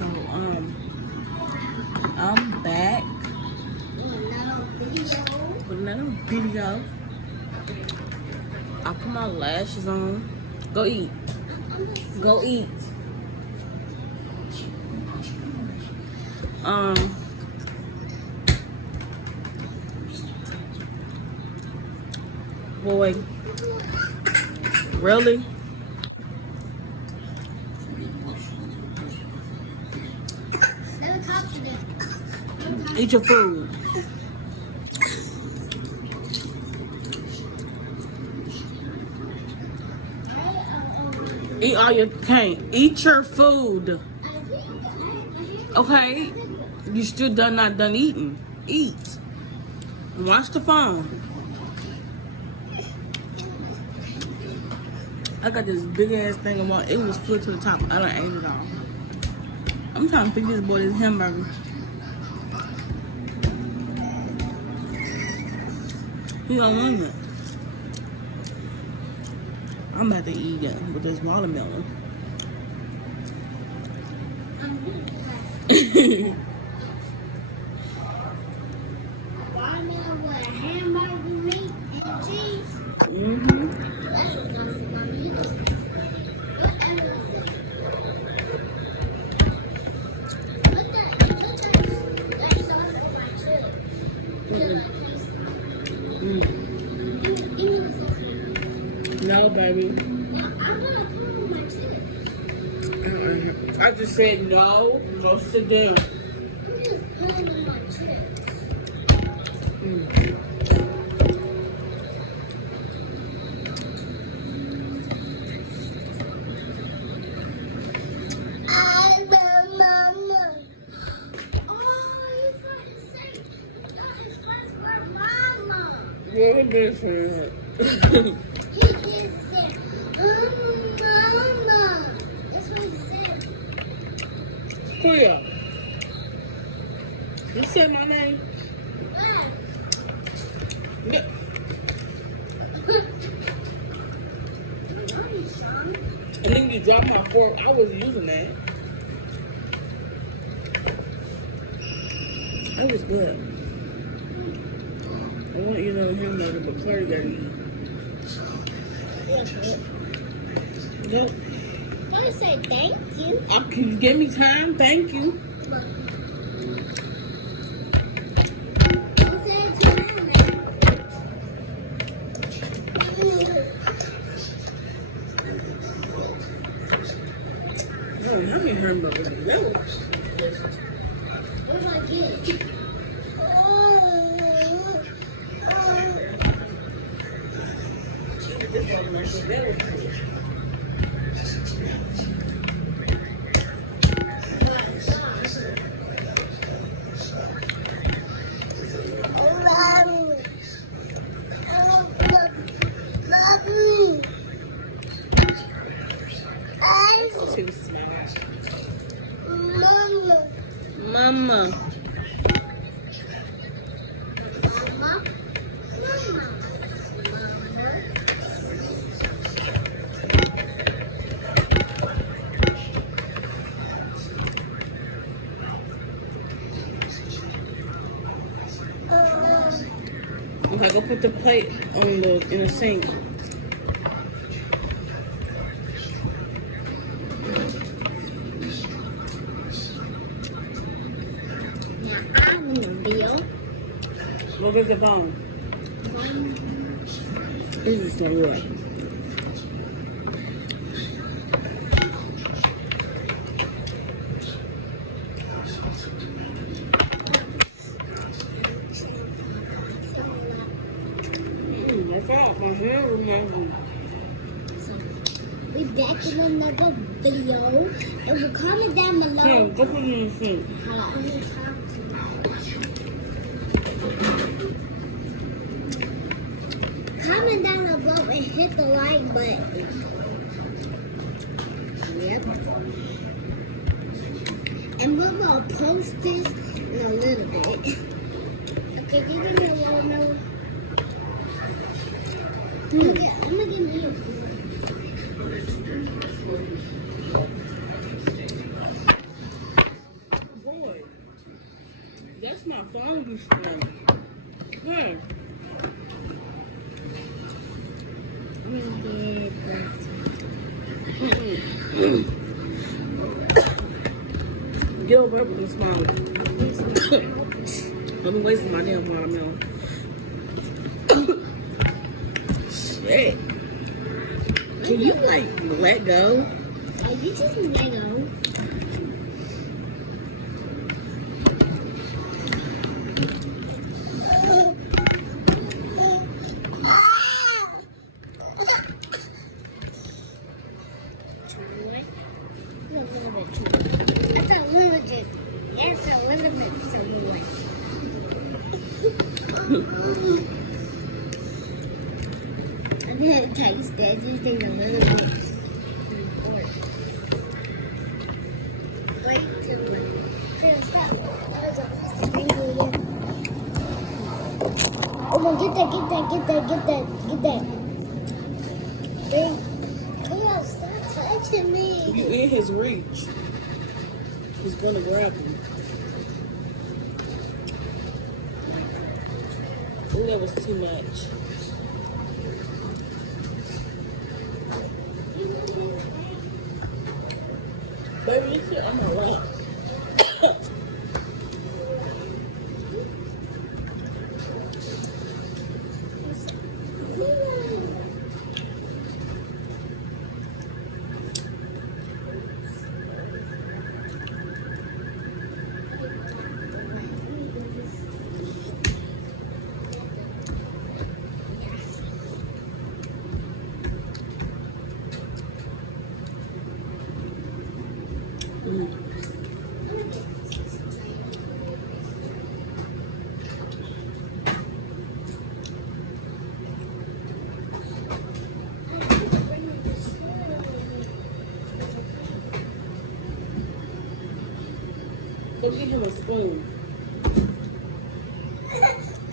So I'm back with another video. I put my lashes on. Go eat. Go eat. Boy, really? Eat your food. Eat all your Kane. Eat your food. Okay? You still not done eating. Eat. Watch the phone. I got this big ass thing I want. It was filled to the top. I done ate it all. I'm trying to feed this boy this hamburger. He don't want it. I'm about to eat it with this watermelon. Watermelon with a hamburger meat and cheese. No, baby. I just said no. Go sit down. Yeah, he did say that. He did say, Mama. That's what he said. Kleo. You said my name? Yeah. And then you dropped my fork. I was using that. That was good. I want you to know hamburger, but Claire gotta eat. Nope. I want to say thank you. Can you give me time? Thank you. Oh, how many hamburgers is that? What am I getting? This one was very good. Too small. Mama. Mama. Okay, go put the plate on in the sink. Go get the bone. This is so good. That's all. My hair is moving. We back in another video, and we'll comment down below. Yeah, go put it in the sink. Comment down below and hit the like button. Yep. And we're gonna post this in a little bit. Okay, give me a watermelon. I'm gonna get me a food. That's my phone you smell. Hey. Get over here with them small. I've been wasting my damn watermelon. Shit. Can you like let go? Oh, you just let go. That's a little bit. That's a little bit somewhere. I didn't taste that. Just take a little bit. Wait till when. Stop. Oh no! Get that! Cleo, stop touching me. You in his reach. He's gonna grab you. Oh, that was too much. Baby, you sit on my lap. Go get him a spoon.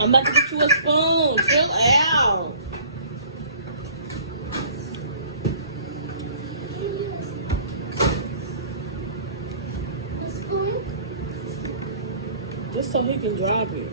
I'm about to get you a spoon. Chill out. Just so he can drop it.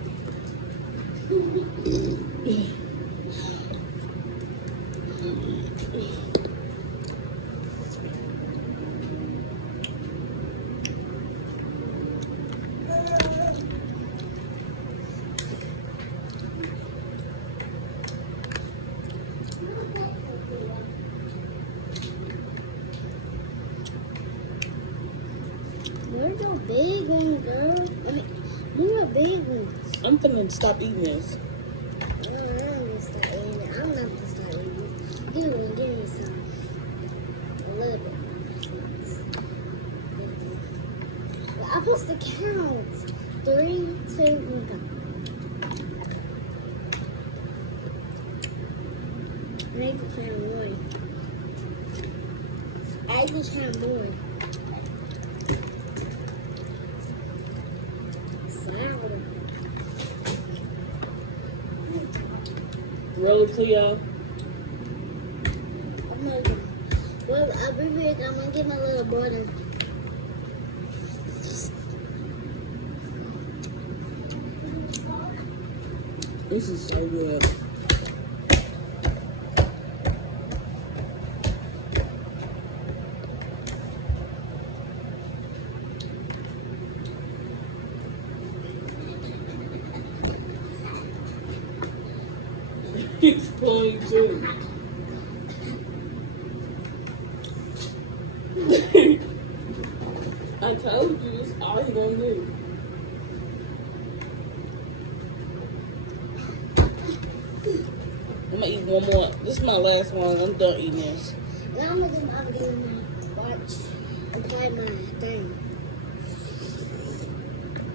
Where's your big one, girl? I mean, more big ones. I'm finna stop eating this. I'm gonna start eating it. I'm not gonna start eating it. Give me some. A little bit. I'm supposed to count. 3, 2, 1, go. Maybe count more. I can count more. Really, Kleo? I'm gonna well, I'll be back. I'm gonna get my little brother. This is so good. He's pulling too. I told you this is all he gonna do. I'm gonna eat one more. This is my last one. I'm done eating this. Now I'm gonna do my video now. Watch and play my thing.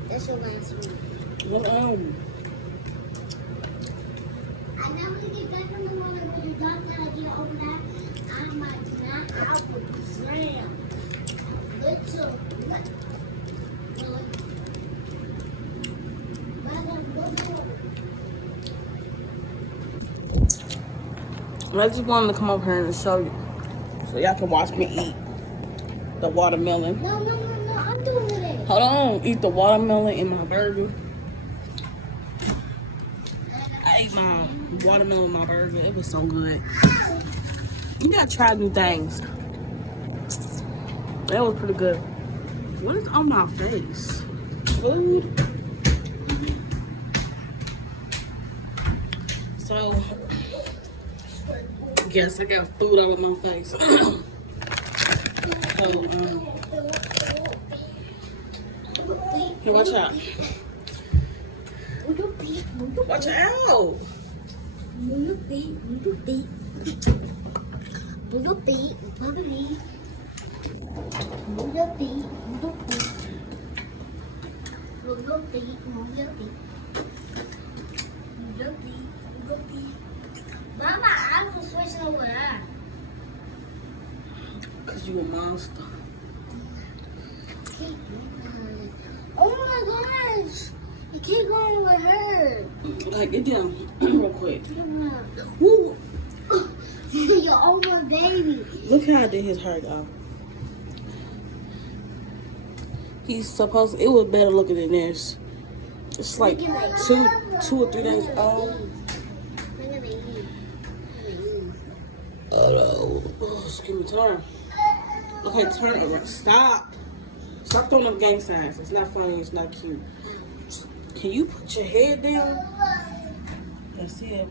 That's your last one. What I never get back from the one when you got that idea over that. I'm like, not out with the slam. Little. I just wanted to come over here and show you, so y'all can watch me eat the watermelon. No, I'm doing it. Hold on, eat the watermelon in my burger. watermelon on my burger. It was so good. You gotta try new things. That was pretty good. What is on my face? Food. So, yes, I got food all in my face. So, here, watch out. Watch out. Mama, I'm just switching over there. Cause you a monster. Oh my gosh! You keep going with her. Like, get down real quick. Woo. You're over, baby. Look how I did his hair, y'all. He's supposed. It was better looking than this. It's like two or 3 days old. Oh, excuse me, turn. Okay, turn it. Stop. Stop throwing up gang signs. It's not funny. It's not cute. Can you put your head down? That's it.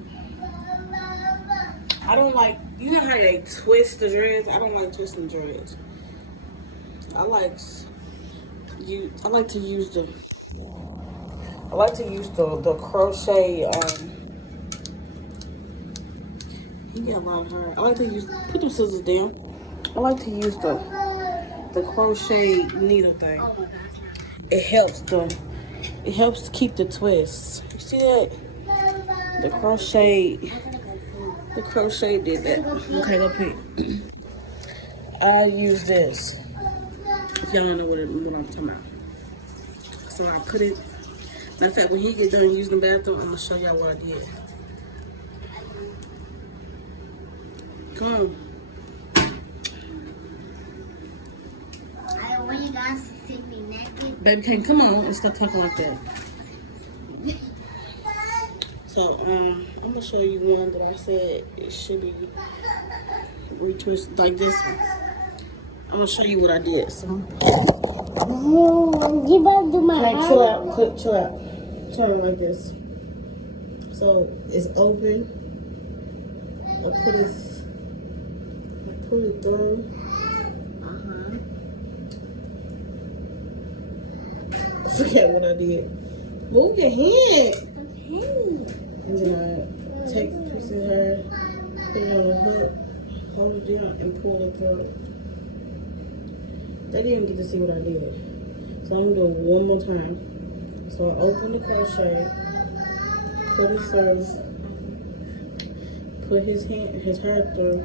I don't like, you know how they twist the dreads? I don't like twisting dreads. I like to use the crochet, you get a lot of hair. I like to use, put them scissors down. I like to use the crochet needle thing. Oh my gosh. It helps to keep the twists. You see that? The crochet did that. Okay, go pee. I use this. If y'all don't know what I'm talking about. So I put it, matter of fact, when he get done using the bathroom, I'm gonna show y'all what I did. Come on. I don't want you guys to see me naked. Baby Kane, come on and stop talking like that. So, I'm gonna show you one that I said it should be retwisted like this one. I'm gonna show you what I did. So, Oh, you better do my hey, chill out, chill out. Turn it like this. So it's open. I put it through. I forget what I did. Move your head. Okay. And then I take the piece of hair, put it on the hook, hold it down, and pull it through. They didn't get to see what I did. So I'm gonna do it one more time. So I open the crochet, put it through, put his hair through,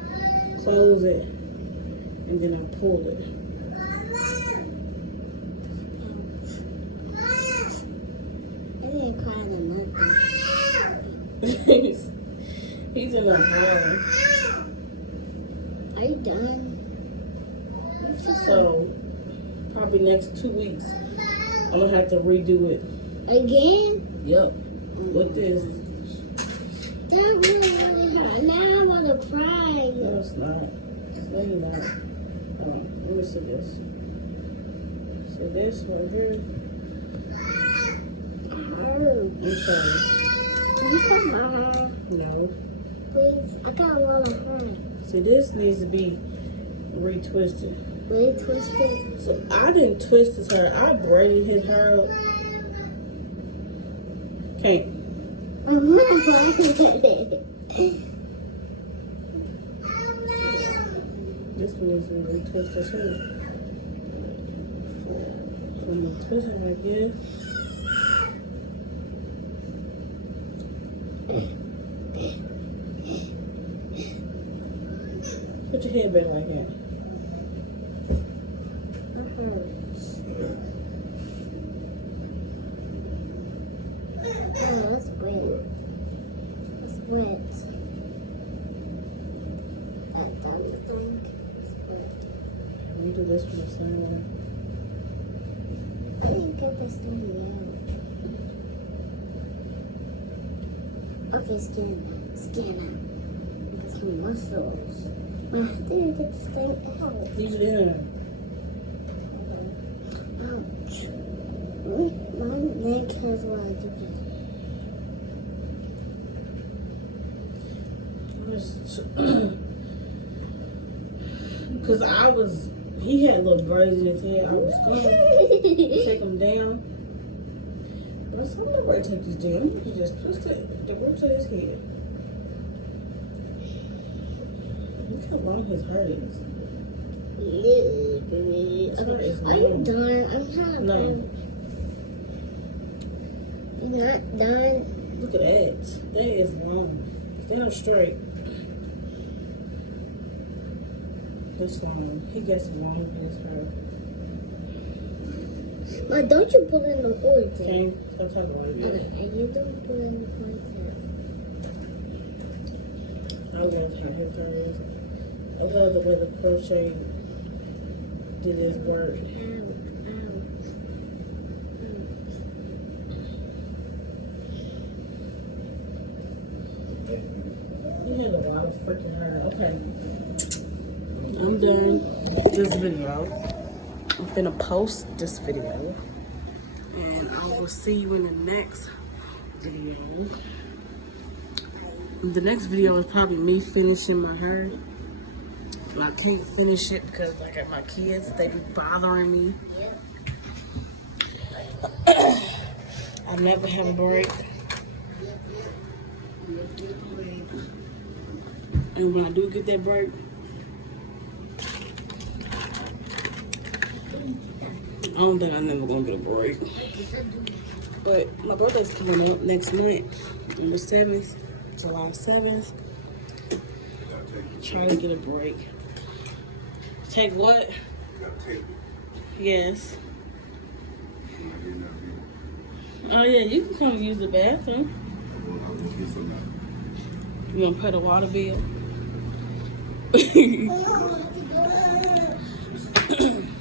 close it, and then I pull it. I didn't cry or nothing. He's in a hurry. Are you done? So probably next 2 weeks, I'm gonna have to redo it. Again? Yep. With this. That really hurt. Now I want to cry. No, it's not. No, you're not. Let me see this. See this right here? I'm sorry. Can you cut my hair? No. Please? I got a lot of hair. See, this needs to be retwisted. Really twisted? So I didn't twist his hair. I braided his hair up. Okay. I'm not braided. This one needs to retwist his hair. I'm gonna twist it right here. Put your head back like that. That hurts. Oh, that's wet. That's wet. That's done, I think. It's wet. Let me do this one the same way. I didn't get this done yet. Okay, scan out. Get some muscles. I didn't get this thing out. Leave it in. Ouch. My neck hurts when I do that. Because he had little braids in his head. I was going to take them down. But I said, I'm not going to take these down. You can just push the roots of his head. Look how long his hair is. Yeah, baby. Are you done? I'm kind of No. You're not done? Look at that. That is long. Stand up straight. This long. He got some long in his hair. Ma, don't you put in the oil tank? Kane, stop talking like that. Okay, and you don't put in the oil tank. I love how his hair is. I love the way the crochet did his work. Ouch. You had a lot of freaking hair. Okay. I'm done this video. I'm finna post this video. And I will see you in the next video. The next video is probably me finishing my hair. And I can't finish it because I got my kids. They be bothering me. I never have a break. And when I do get that break, I don't think I'm never gonna get a break. But my birthday's coming up next month on the 7th, July 7th. Try to get a break. Take what? Yes. Oh yeah, you can come use the bathroom. You gonna pay the water bill?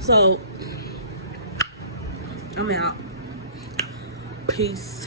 So I'm out. Peace.